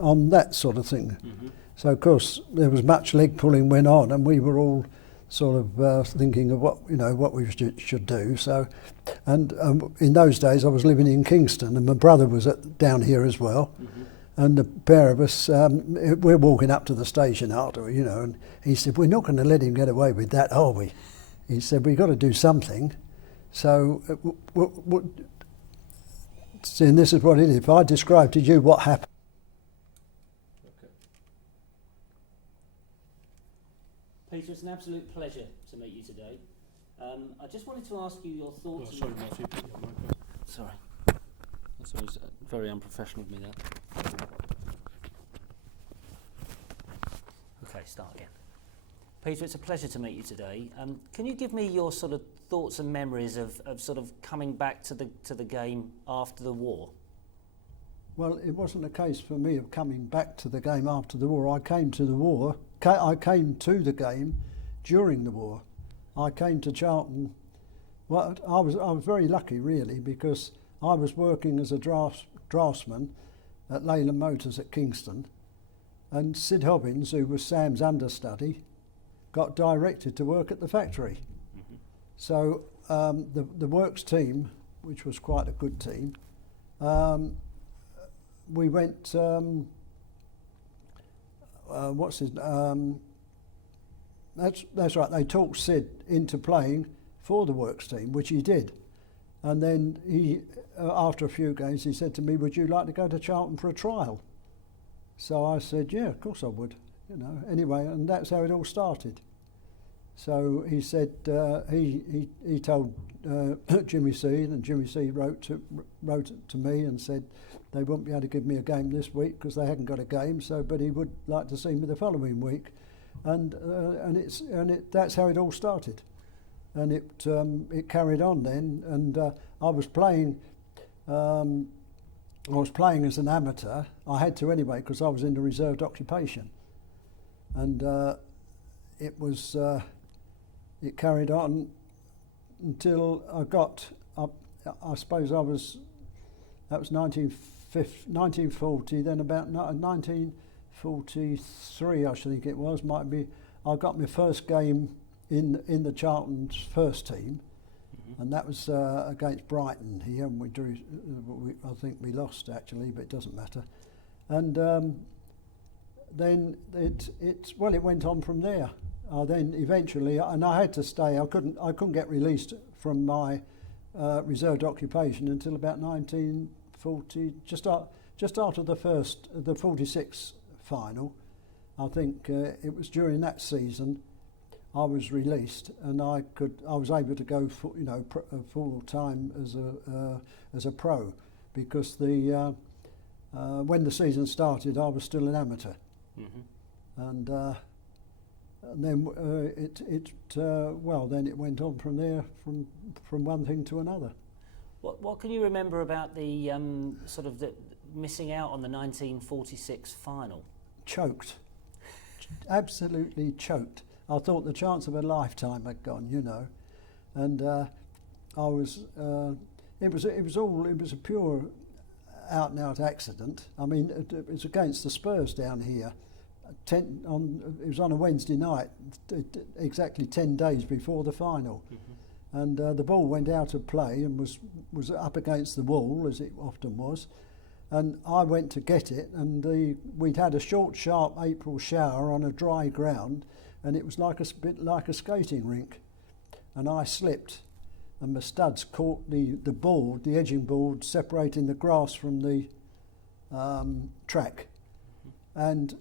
on that sort of thing. So of course there was much leg pulling went on, and we were all sort of thinking of what we should do. So, and in those days I was living in Kingston, and my brother was down here as well. And the pair of us, we're walking up to the station after, and he said, "We're not going to let him get away with that, are we?" He said, "We've got to do something." So, and this is what it is. If I describe to you what happened. Okay. Peter, it's an absolute pleasure to meet you today. I just wanted to ask you your thoughts. Oh, sorry, Matthew. Put your mic up. Sorry. That was very unprofessional of me there. Okay, start again. Peter, it's a pleasure to meet you today. Can you give me your sort of thoughts and memories of sort of coming back to the game after the war? Well, it wasn't a case for me of coming back to the game after the war. I came to the war. I came to the game during the war. I came to Charlton. Well, I was very lucky, really, because I was working as a draftsman at Leyland Motors at Kingston, and Sid Hobbins, who was Sam's understudy, got directed to work at the factory. So the works team, which was quite a good team, we went. That's right. They talked Sid into playing for the works team, which he did. And then he, after a few games, he said to me, "Would you like to go to Charlton for a trial?" So I said, "Yeah, of course I would." Anyway, and that's how it all started. So he said he told Jimmy C, and Jimmy C wrote to me and said they wouldn't be able to give me a game this week because they hadn't got a game. So, but he would like to see me the following week, and that's how it all started. And it carried on then, and I was playing. I was playing as an amateur. I had to anyway because I was in the reserved occupation, and it carried on until I got up. I suppose that was 1940. Then about 1943, I should think it was. Might be. I got my first game in the Charlton's first team, and that was against Brighton here, and we drew. I think we lost actually, but it doesn't matter. And then it went on from there. Then eventually, and I had to stay. I couldn't get released from my reserved occupation until about 1940, just after the 46 final. I think it was during that season I was released, and I was able to go full time as a pro, because when the season started I was still an amateur, and then then it went on from there, from one thing to another. What can you remember about the sort of the missing out on the 1946 final? Choked, absolutely choked. I thought the chance of a lifetime had gone, and I was. It was a pure out and out accident. I mean, it was against the Spurs down here. It was on a Wednesday night, exactly 10 days before the final, and the ball went out of play and was up against the wall, as it often was, and I went to get it, and we'd had a short, sharp April shower on a dry ground, and it was like a bit like a skating rink, and I slipped, and my studs caught the board, the edging board separating the grass from the track, and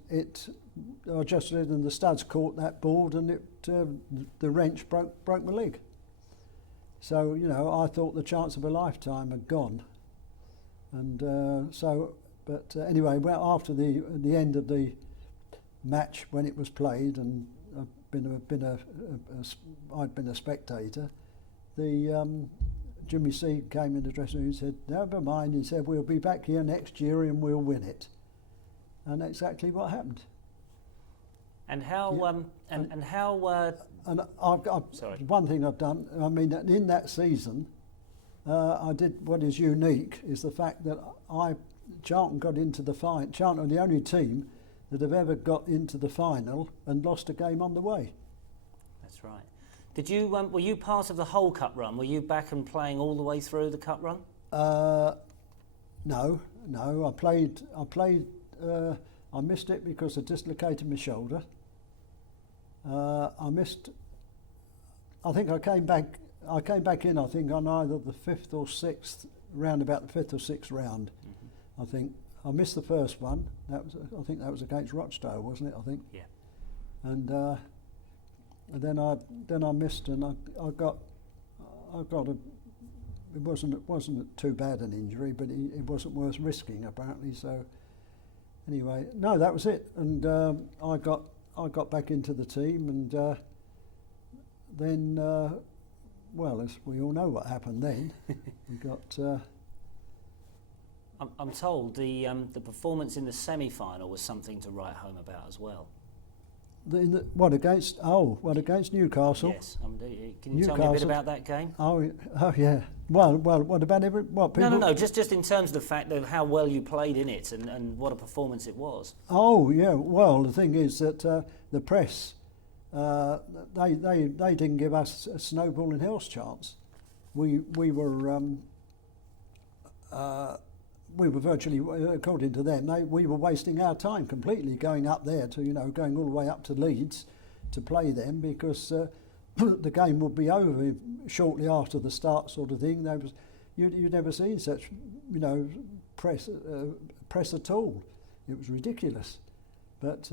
I just did, and the studs caught that board, and the wrench broke my leg. So I thought the chance of a lifetime had gone, and anyway, well, after the end of the match when it was played, and I'd been a spectator. Jimmy C came in the dressing room and said, "Never mind," he said, "we'll be back here next year and we'll win it." And that's exactly what happened. And how? Yeah. And sorry. One thing I've done. I mean, in that season, I did what is unique is the fact that I Charlton got into the final. Charlton are the only team that have ever got into the final and lost a game on the way. That's right. Did you were you part of the whole cup run? Were you back and playing all the way through the cup run? No. I played. I missed it because I dislocated my shoulder. I missed. I think I came back in. I think on either the fifth or sixth round, about the fifth or sixth round. Mm-hmm. I think I missed the first one. I think that was against Rochdale, wasn't it? I think. Yeah. And then I missed, and I got a. It wasn't too bad an injury, but it wasn't worth risking apparently. So anyway, no, that was it, and I got back into the team, and then well, as we all know what happened then, we got. I'm told the performance in the semi-final was something to write home about as well. What against Newcastle? Yes, can you tell me a bit about that game? Oh yeah. Well, what about what people? No. Just in terms of the fact of how well you played in it and what a performance it was. Oh yeah. Well, the thing is that the press, they didn't give us a snowball in hell's chance. We were virtually, according to them, we were wasting our time completely going up there going all the way up to Leeds to play them, because the game would be over shortly after the start, sort of thing. You'd never seen such, press at all. It was ridiculous. But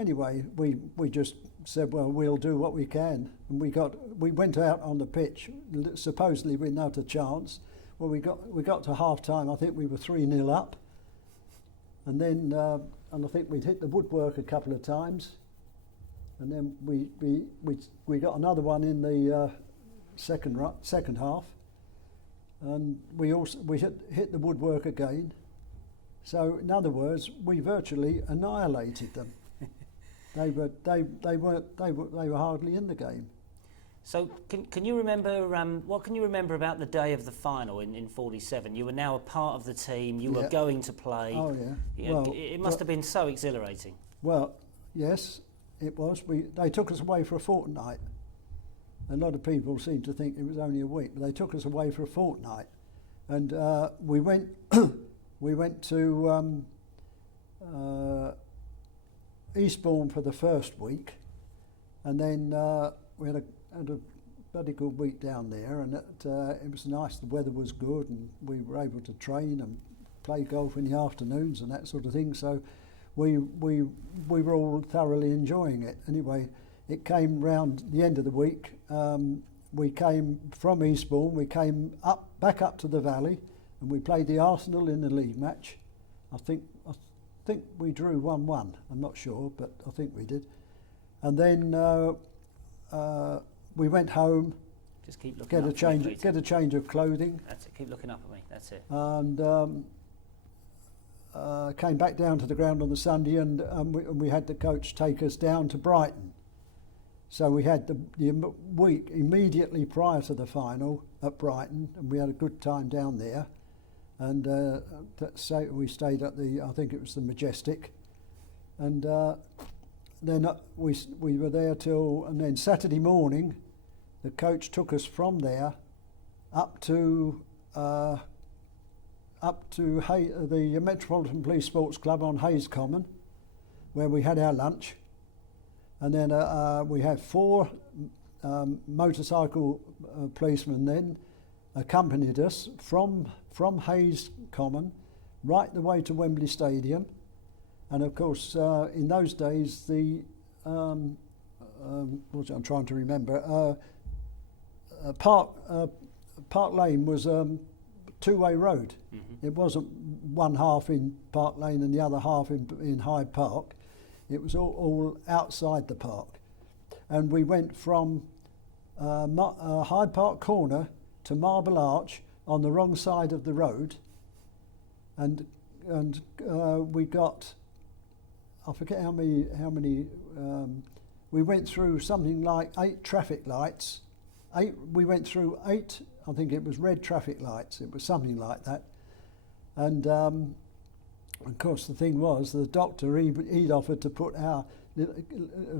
anyway, we just said, well, we'll do what we can, and we went out on the pitch, supposedly with not a chance. Well, we got to half time. I think we were 3-0 up, and then and I think we'd hit the woodwork a couple of times, and then we got another one in the second half, and we hit the woodwork again. So in other words, we virtually annihilated them. They were hardly in the game. So can you remember what can you remember about the day of the final in 47? You were now a part of the team. You were going to play. Oh yeah. It must have been so exhilarating. Well, yes, it was. They took us away for a fortnight. A lot of people seem to think it was only a week, but they took us away for a fortnight, and we went to Eastbourne for the first week, and then we had a bloody good week down there, and it was nice. The weather was good, and we were able to train and play golf in the afternoons and that sort of thing. So we were all thoroughly enjoying it. Anyway, it came round the end of the week. We came from Eastbourne. We came back up to the valley, and we played the Arsenal in the league match. I think we drew 1-1. I'm not sure, but I think we did. And then we went home. Just keep looking get a change of clothing. That's it. Keep looking up at me. That's it. And came back down to the ground on the Sunday, and we had the coach take us down to Brighton. So we had the week immediately prior to the final at Brighton, and we had a good time down there. And we stayed at I think it was the Majestic, and then we were there and then Saturday morning, the coach took us from there up to the Metropolitan Police Sports Club on Hayes Common, where we had our lunch, and then we had 4 motorcycle policemen then accompanied us from Hayes Common right the way to Wembley Stadium. And of course, in those days, I'm trying to remember, Park Lane was two-way road. Mm-hmm. It wasn't one half in Park Lane and the other half in Hyde Park. It was all outside the park. And we went from Hyde Park Corner to Marble Arch on the wrong side of the road, and we got, I forget how many we went through something like 8 traffic lights. We went through 8, I think it was red traffic lights. It was something like that. And of course the thing was, the doctor, he'd offered to put our,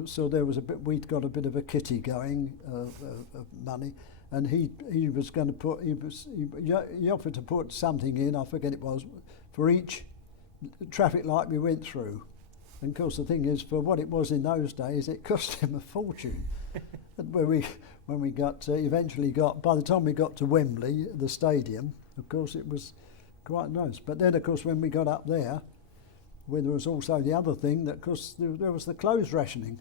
so there was a bit, we'd got a bit of a kitty going of money, and he was going to put, he offered to put something in, I forget it was, for each traffic light we went through. And of course the thing is, for what it was in those days, it cost him a fortune. And when we got eventually got, by the time we got to Wembley, the stadium, of course it was quite nice. But then of course when we got up there, where there was also the other thing that, of course, there was the clothes rationing.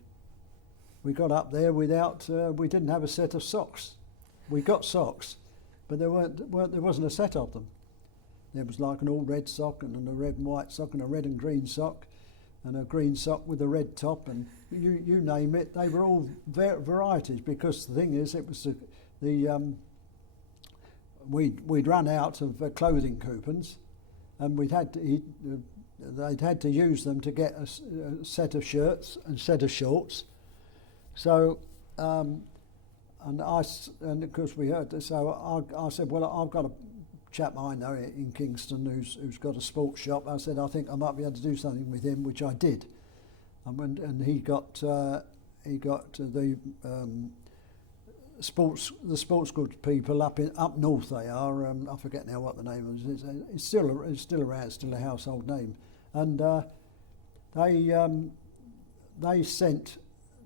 We got up there without, we didn't have a set of socks. We got socks, but there wasn't a set of them. There was like an all red sock and a red and white sock and a red and green sock and a green sock with a red top, and you name it, they were all varieties, because the thing is, it was we'd run out of clothing coupons, and they'd had to use them to get a set of shirts and set of shorts. So, and of course we heard this, so I said, well, I've got a chap I know in Kingston who's got a sports shop. I said, I think I might be able to do something with him, which I did. And he got the sports goods people up north. They are. I forget now what the name is. It's still around. It's still a household name. And they sent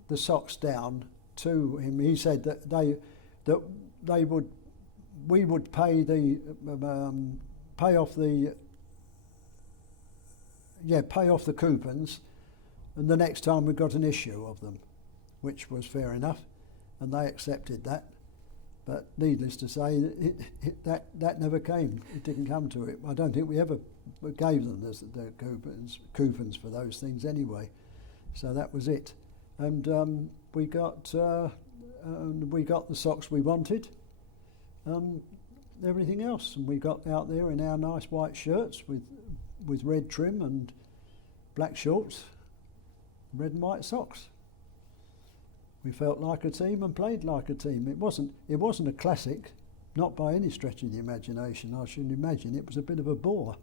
the socks down to him. He said that we would pay off the coupons, and the next time we got an issue of them, which was fair enough, and they accepted that. But needless to say, that never came. It didn't come to it. I don't think we ever gave them the coupons for those things anyway. So that was it, and we got the socks we wanted. Everything else, and we got out there in our nice white shirts with red trim and black shorts, red and white socks. We felt like a team and played like a team. It wasn't a classic, not by any stretch of the imagination. I should imagine it was a bit of a bore,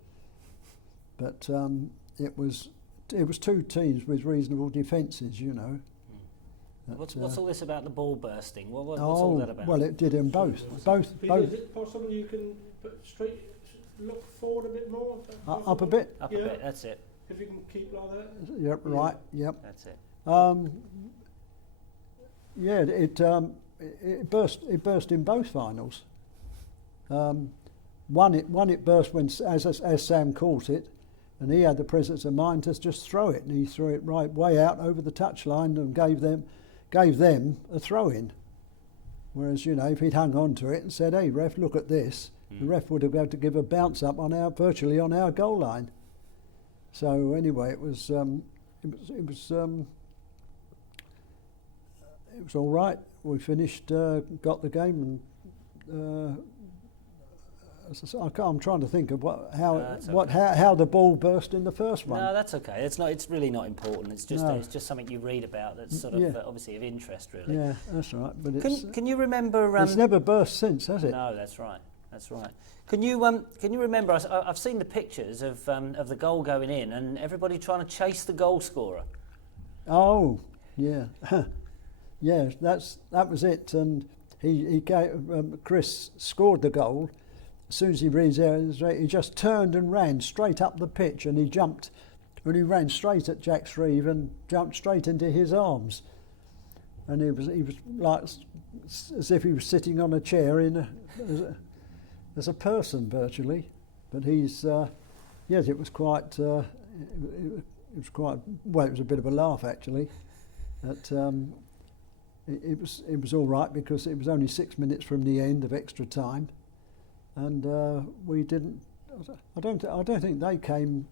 but it was two teams with reasonable defences, you know. What's all this about the ball bursting? What's all that about? Well, it did in both. Peter, is it possible you can look forward a bit more? Up a bit. Up a bit. That's it. If you can keep like that. Yep. Right. Yep. That's it. Yeah. It burst in both finals. One it burst when as Sam caught it, and he had the presence of mind to just throw it, and he threw it right way out over the touchline and gave them a throw-in. Whereas, you know, if he'd hung on to it and said, "Hey, ref, look at this," the ref would have had to give a bounce up virtually on our goal line. So anyway, it was all right. We finished, got the game, and I'm trying to think of how the ball burst in the first one. No, that's okay. It's really not important. It's just something you read about that's sort of obviously of interest, really. Yeah, that's right. But can you remember? It's never burst since, has it? No, that's right. That's right. Can you remember? I've seen the pictures of the goal going in and everybody trying to chase the goal scorer. Oh, yeah, yeah. That was it. And he Chris scored the goal. As soon as he realized, he just turned and ran straight up the pitch, and he jumped, and he ran straight at Jack Shreve and jumped straight into his arms. And he was like as if he was sitting on a chair as a person virtually. But he's yes, it was quite well. It was a bit of a laugh actually. But it was all right because it was only 6 minutes from the end of extra time. And we didn't. I don't think they came.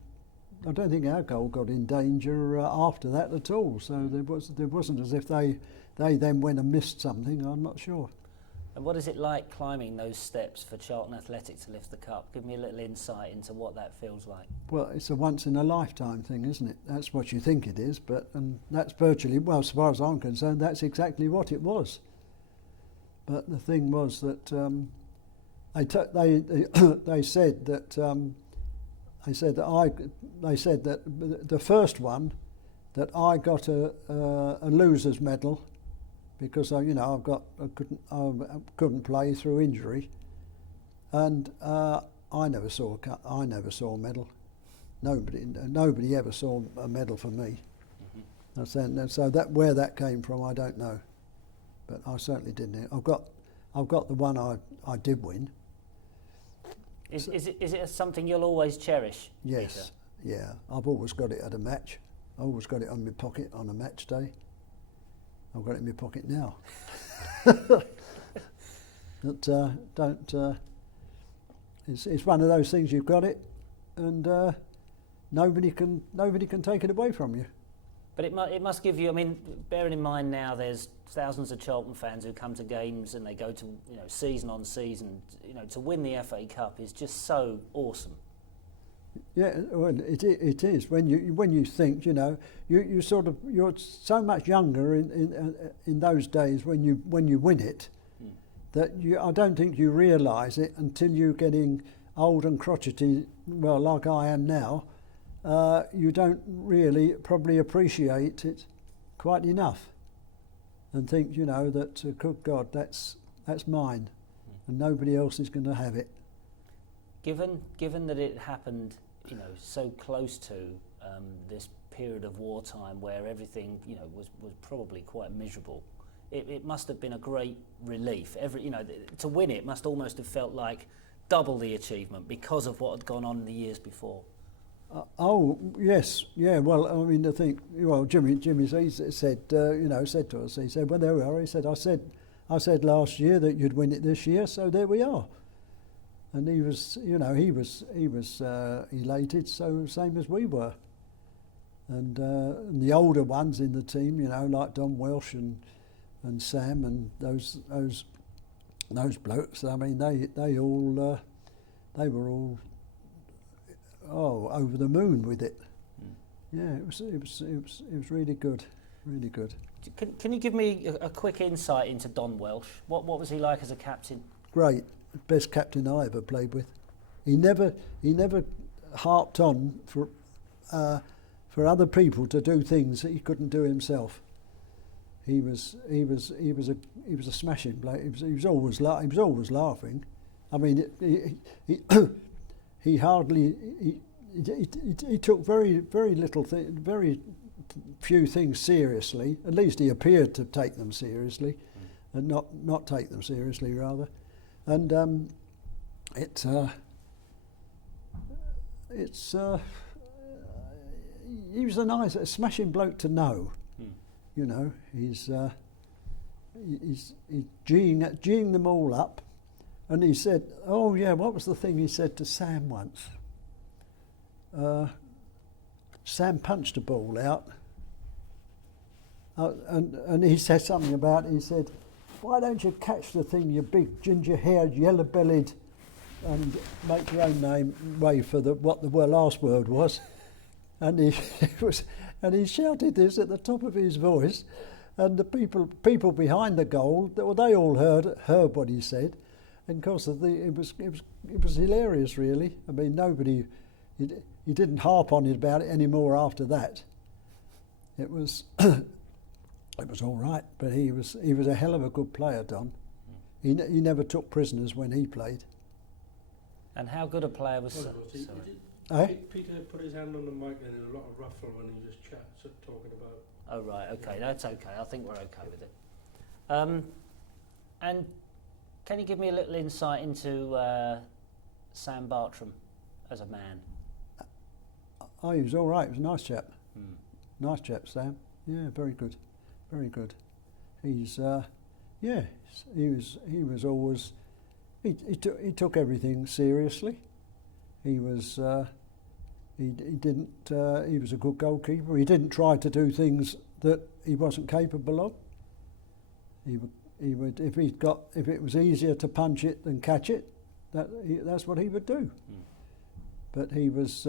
I don't think our goal got in danger after that at all. So there wasn't as if they then went and missed something. I'm not sure. And what is it like climbing those steps for Charlton Athletic to lift the cup? Give me a little insight into what that feels like. Well, it's a once in a lifetime thing, isn't it? That's what you think it is, but that's virtually, well, as far as I'm concerned, that's exactly what it was. But the thing was that. They said that They said that the first one that I got a loser's medal because I couldn't play through injury, and I never saw a medal. Nobody ever saw a medal for me. So that where that came from, I don't know, but I certainly didn't. I've got the one I did win. Is it something you'll always cherish? Yes, Peter? Yeah. I've always got it at a match. I always got it on my pocket on a match day. I've got it in my pocket now. But it's one of those things, you've got it, and nobody can take it away from you. But it must give you, I mean, bearing in mind now there's thousands of Charlton fans who come to games and they go to, season on season, to win the FA Cup is just so awesome. Yeah, well, it is. When you think, you're so much younger in those days when you win it, that I don't think you realise it until you're getting old and crotchety, well, like I am now. You don't really probably appreciate it quite enough, and think that good God, that's mine, and nobody else is going to have it. Given that it happened, so close to this period of wartime where everything, was probably quite miserable, it must have been a great relief. To win it must almost have felt like double the achievement because of what had gone on in the years before. Oh yes, yeah. Well, I mean, I think Jimmy said to us. He said, "Well, there we are." He said, "I said last year that you'd win it this year, so there we are." And he was elated, so same as we were. And the older ones in the team, like Don Welsh and Sam and those blokes. I mean, they were all over the moon with it. Yeah, it was really good, really good. Can you give me a quick insight into Don Welsh? What was he like as a captain? Great, best captain I ever played with. He never harped on for other people to do things that he couldn't do himself. He was a smashing bloke. He was always laughing. I mean, he hardly he took very very few things seriously. At least he appeared to take them seriously, and not take them seriously rather. And he was a smashing bloke to know. He's geeing them all up. And he said, oh yeah, what was the thing he said to Sam once? Sam punched a ball out, and he said something about it. He said, why don't you catch the thing, you big ginger-haired, yellow-bellied, and make your own way for what the last word was. And he shouted this at the top of his voice, and the people behind the goal, they all heard what he said. And of course, it was hilarious, really. I mean, he didn't harp on it about it anymore after that. It was it was all right, but he was a hell of a good player, Don. He never took prisoners when he played. And how good a player was? Peter put his hand on the mic and there's a lot of ruffle when he just talking about. Oh right, okay, that's okay. I think we're okay with it. And can you give me a little insight into Sam Bartram as a man? Oh, he was all right. He was a nice chap. Nice chap, Sam. Yeah, very good, very good. He's he was always he took everything seriously. He was he was a good goalkeeper. He didn't try to do things that he wasn't capable of. He would if it was easier to punch it than catch it, that's what he would do. But he was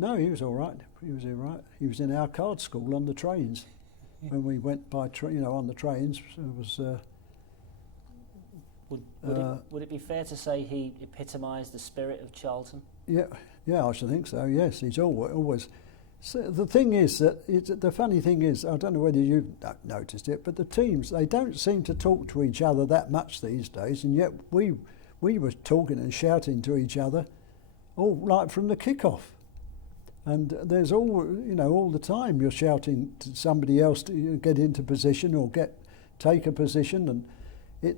no, he was all right. He was all right. He was in our card school on the trains when we went by on the trains. It was. Would it be fair to say he epitomised the spirit of Charlton? Yeah, I should think so. Yes, he's always. So the thing is that the funny thing is, I don't know whether you've noticed it, but the teams, they don't seem to talk to each other that much these days, and yet we were talking and shouting to each other all right from the kick-off. And there's all the time you're shouting to somebody else to get into position or take a position, and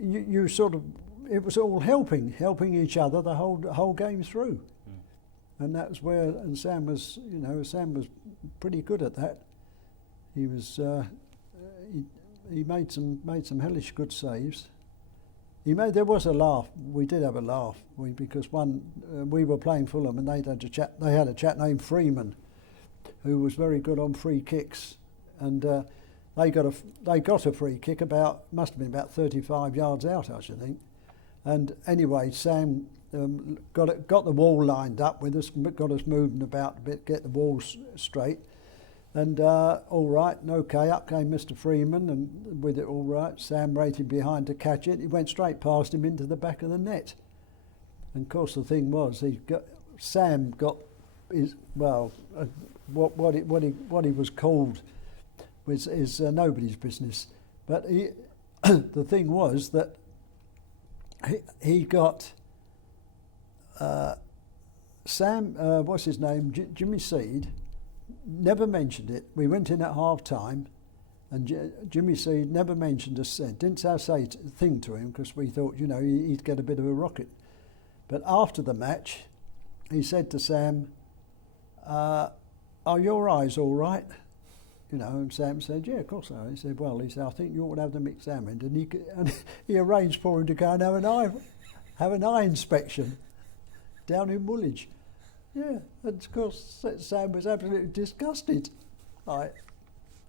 you sort of, it was all helping each other the whole game through. And that's where, and Sam was pretty good at that. He was he made some hellish good saves. There was a laugh. We did have a laugh because we were playing Fulham and they had a chap named Freeman, who was very good on free kicks, and they got a free kick must have been about 35 yards out, I should think. And anyway, Sam got the wall lined up with us, got us moving about a bit, get the walls straight. And all right, okay, up came Mr. Freeman, and with it all right, Sam rated behind to catch it. He went straight past him into the back of the net. And of course the thing was, Sam got his, what he was called is nobody's business. But the thing was that he got Sam, what's his name, Jimmy Seed, never mentioned it. We went in at half time and Jimmy Seed never mentioned us, didn't say a thing to him because we thought, he'd get a bit of a rocket. But after the match, he said to Sam, are your eyes all right? And Sam said, yeah, of course they are. He said, I think you ought to have them examined. And he arranged for him to go and have an eye inspection down in Woolwich. Yeah, and of course Sam was absolutely disgusted. Right,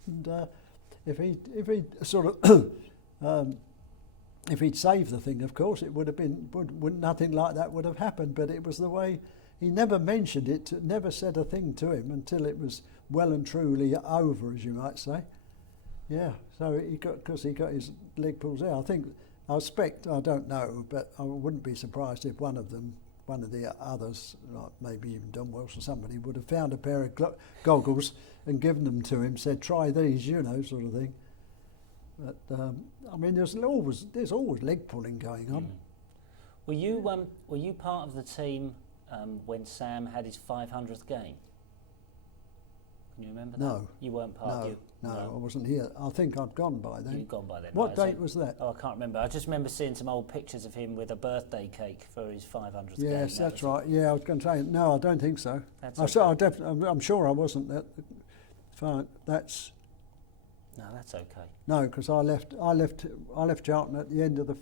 and if he'd sort of if he'd saved the thing, of course it would have been nothing like that would have happened. But it was the way he never mentioned it, never said a thing to him until it was well and truly over, as you might say. Yeah, so he got his leg pulls out. I don't know, but I wouldn't be surprised if one of the others, like maybe even Don Welsh or somebody, would have found a pair of goggles and given them to him, said, try these, sort of thing. But, there's always leg pulling going on. Were you part of the team when Sam had his 500th game? Can you remember that? No. You weren't part, No, I wasn't here. I think I'd gone by then. You'd gone by then. What date was that? Oh, I can't remember. I just remember seeing some old pictures of him with a birthday cake for his 500th game. Yes, that's right. Yeah, I was going to say, no, I don't think so. I'm sure I wasn't. That's... No, that's okay. No, because I left Charlton at the end of the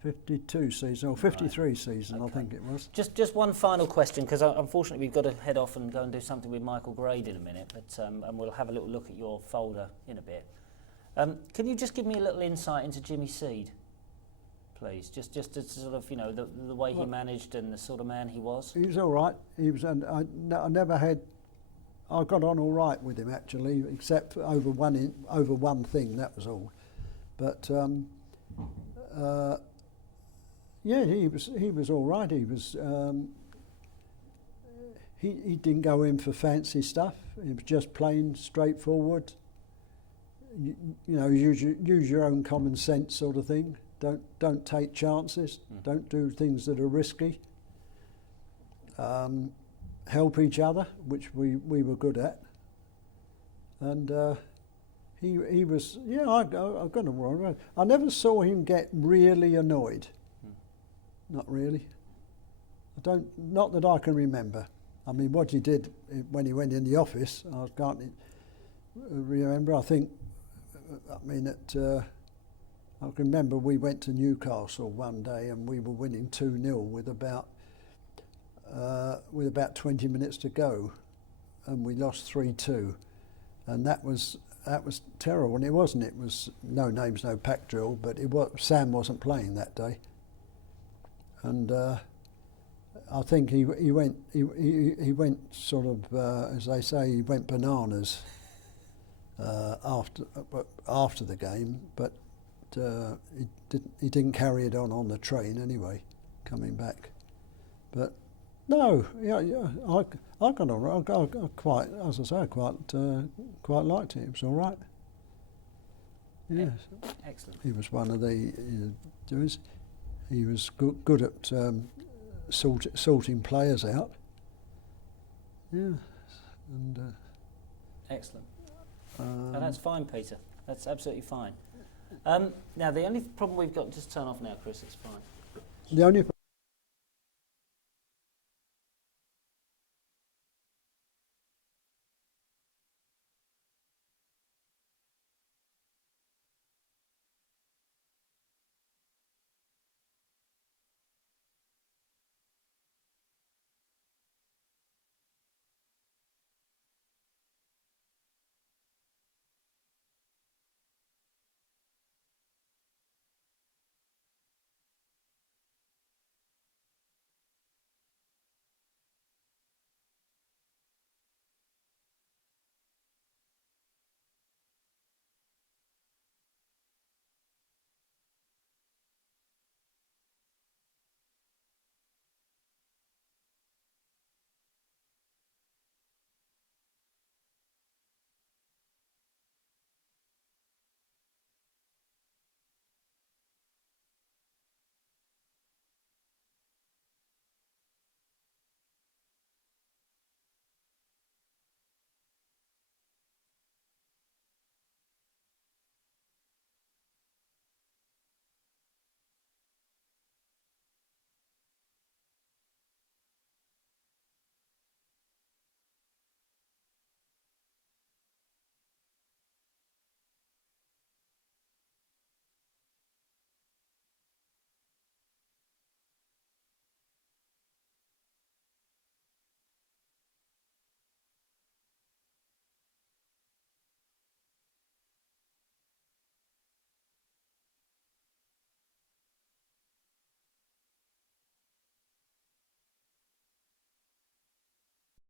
52 season, or 53 season, okay. I think it was. Just one final question, because unfortunately we've got to head off and go and do something with Michael Grade in a minute, but and we'll have a little look at your folder in a bit. Can you just give me a little insight into Jimmy Seed, please? Just to sort of, the way he managed and the sort of man he was. He was all right. He was, and I never had. I got on all right with him actually, except over one thing. That was all. But yeah, he was all right. He was he didn't go in for fancy stuff. It was just plain straightforward. Use your own common sense sort of thing. Don't take chances. Don't do things that are risky. Help each other, which we were good at. And he was, I got him wrong. I never saw him get really annoyed. Not really. Not that I can remember. I mean, what he did when he went in the office, I can't remember. I can remember we went to Newcastle one day and we were winning 2-0 with about 20 minutes to go, and we lost 3-2, and that was terrible. And it was no names, no pack drill, but Sam wasn't playing that day, and I think he went sort of as they say, he went bananas after the game, but he didn't carry it on the train anyway, coming back. But no, I got on. I quite, as I say, quite liked it. It was all right. Yes, Excellent. he was one of the doers. He was good at sorting players out. Yeah, and Excellent. No, that's fine, Peter. That's absolutely fine. Now, the only problem we've got, just turn off now, Chris, it's fine. the only